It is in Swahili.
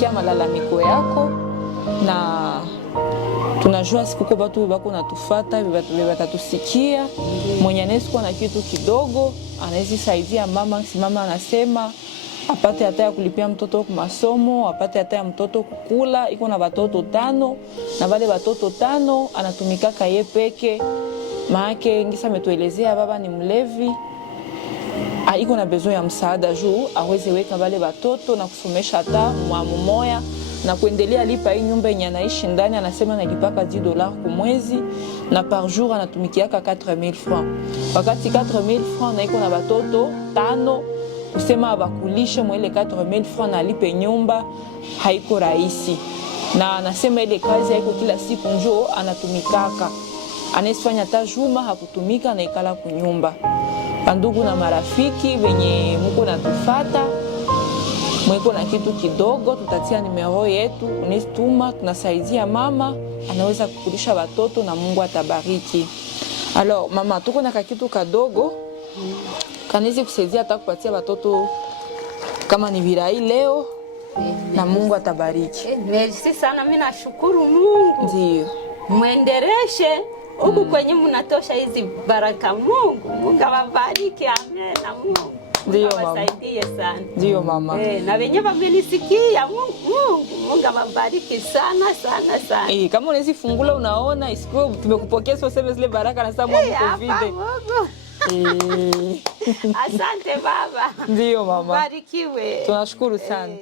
tunasikia malalamiko yako na tunajua sikuko batu bako natufata batatusikia. Mwenye anayesikuwa na kitu kidogo anaweza saidia mama, si mama anasema apate hata ya kulipia mtoto kwa masomo, apate hata ya mtoto kukula. Iko na watoto 5 na wale watoto 5 anatumikaka yeye peke. Maana ngisa ametuelezea baba ni mlevi. Iko na besoin ya msaada juu aweze weka wale watoto na kusomesha hata mmoja na kuendelea lipa hii nyumba yenye anaishi ndani. Anasema analipaka $10 kwa mwezi na par jour anatumikiaka 4000 francs. Wakati 4000 francs na iko na watoto 5, kusema abakulishe mwele 4000 francs na alipe nyumba haiko rahisi. Na anasema ile kazi haiko kila siku njoo anatumikaka. Anasifanya hata juma hakutumika na ikala kunyumba. Ndugu na marafiki wenye mko natufata, mweko na kitu kidogo, tutatia nimero yetu, unistuma, tunasaidia mama, anaweza kukulisha watoto na Mungu atabariki. Alors mama, tuko na kitu kadogo, kanezi kusaidia hata kupatia watoto kama ni virai leo, na Mungu atabariki. Merci sana, mimi nashukuru Mungu. Ndio. Muendeleshe huku kwenye mnatosha hizi baraka. Mungu awabariki. Amen. Na Mungu ndio awasaidie sana. Ndio mama. Na wenyewe wamenisikia. Mungu awabariki sana sana sana. Kama unaweza fungula, unaona isiko tumekupokea, sio sema zile baraka na sababu Covid. Asante baba. Ndio mama. Barikiwe. Tunashukuru sana.